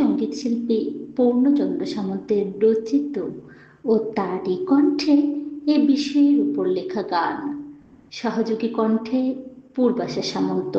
সঙ্গীত শিল্পী পূর্ণচন্দ্র সামন্তের রচিত ও তারই কণ্ঠে এ বিষয়ের উপর লেখা গান। সহযোগী কণ্ঠে পূর্বাশা সামন্ত।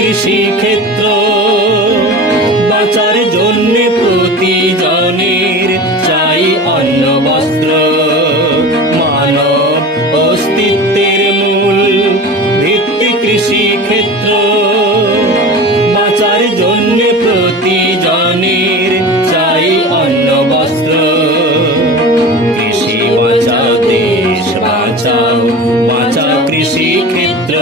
কৃষিক্ষেত্র বাঁচার জন্য প্রতিজনের চাই অন্ন বস্ত্র। মানব অস্তিত্বের মূল ভিত্তি কৃষিক্ষেত্র বাঁচার জন্য প্রতিজনের চাই অন্ন বস্ত্র। কৃষি বাঁচাও দেশ বাঁচাও, বাঁচাও কৃষিক্ষেত্র।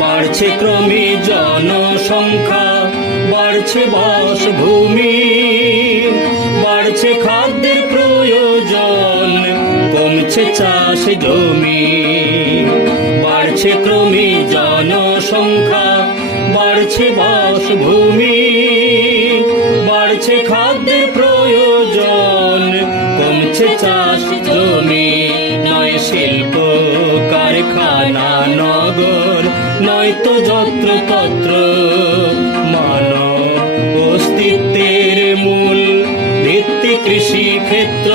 বাড়ছে ক্রমে জনসংখ্যা, বাড়ছে বাসভূমি, বাড়ছে খাদ্যের প্রয়োজন, কমছে চাষ জমি। বাড়ছে ক্রমে জনসংখ্যা, বাড়ছে বাসভূমি, বাড়ছে খাদ্যের প্রয়োজন, কমছে চাষ জমি। নয় শিল্প কারখানা নগর, নয়তো যত্র তত্র। মানব অস্তিত্বের মূল ভিত্তি কৃষিক্ষেত্র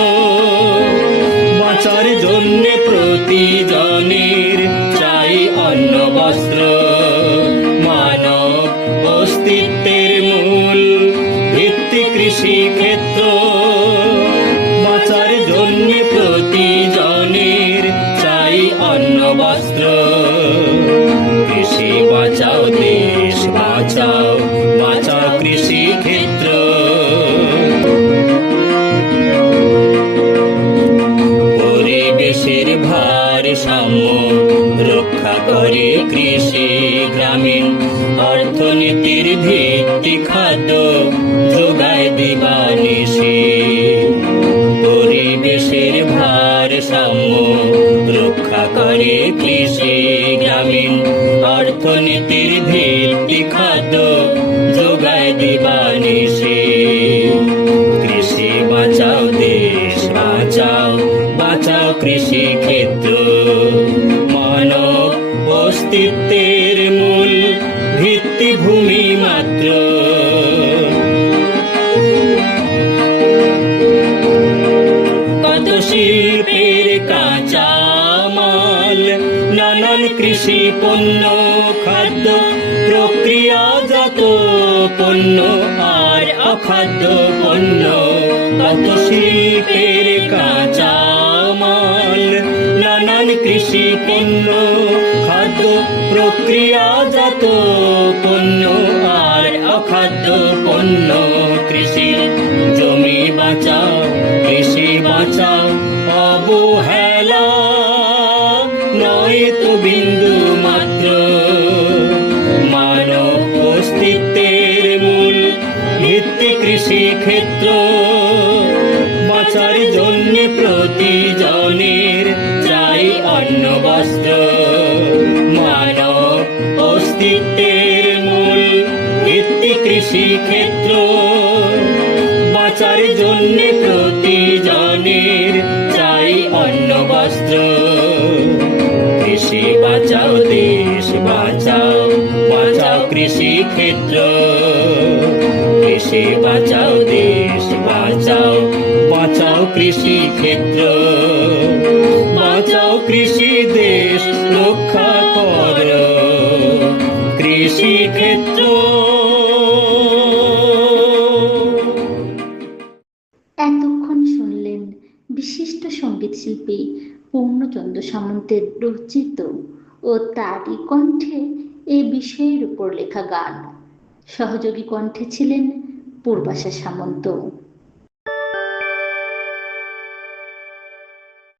বাঁচার জন্য প্রতিজনের চাই অন্ন বস্ত্র। মানব অস্তিত্বের মূল ভিত্তি কৃষিক্ষেত্র বাঁচার জন্য প্রতিজনের চাই অন্ন বস্ত্র। কৃষি বাঁচাও দেশ বাঁচাও, বাঁচাও কৃষিক্ষেত্র। পরিবেশের ভারসাম্য রক্ষা করে কৃষি, গ্রামীণ অর্থনীতির ভিত্তি খাদ্য যোগায় দিবানিশি। পরিবেশের ভারসাম্য রক্ষা করে কৃষি, গ্রামীণ অর্থনীতির ভিত্তি খাদ্য যোগায় দিবানিশি। কৃষি বাঁচাও দেশ বাঁচাও, বাঁচাও কৃষিক্ষেত্র। মানব অস্তিত্বের মূল ভিত্তিভূমি মাত্র। কত শিল্পের কাঁচা মাল, নানান কৃষি পণ্য, খাদ্য প্রক্রিয়াজাত পণ্য আর অখাদ্য পণ্য। কত শিল্পের কাঁচা মাল, নানান কৃষি পণ্য, খাদ্য প্রক্রিয়াজাত পণ্য আর অখাদ্য পণ্য। কৃষির জমি বাঁচাও, কৃষি বাঁচাও, অবহেলা নয় তো বিন্দু মাত্র। মানব অস্তিত্বের মূল ভিত্তি কৃষিক্ষেত্র বাঁচার জন্য প্রতিজনের চাই অন্ন বস্ত্র। মানব অস্তিত্বের মূল ভিত্তি কৃষিক্ষেত্র বাঁচার জন্য প্রতিজনের চাই অন্ন বস্ত্র। কৃষি বাঁচাও দেশ বাঁচাও, বাঁচাও কৃষিক্ষেত্র। কৃষি বাঁচাও দেশ বাঁচাও, বাঁচাও কৃষিক্ষেত্র। বাঁচাও কৃষি দেশ রক্ষা করো কৃষিক্ষেত্র। এতক্ষণ শুনলেন বিশিষ্ট সঙ্গীত শিল্পী পূর্ণচন্দ্র সামন্তের রচিত ও তারই কণ্ঠে এ বিষয়ের উপর লেখা গান। সহযোগী কণ্ঠে ছিলেন পূর্বাশা সামন্ত।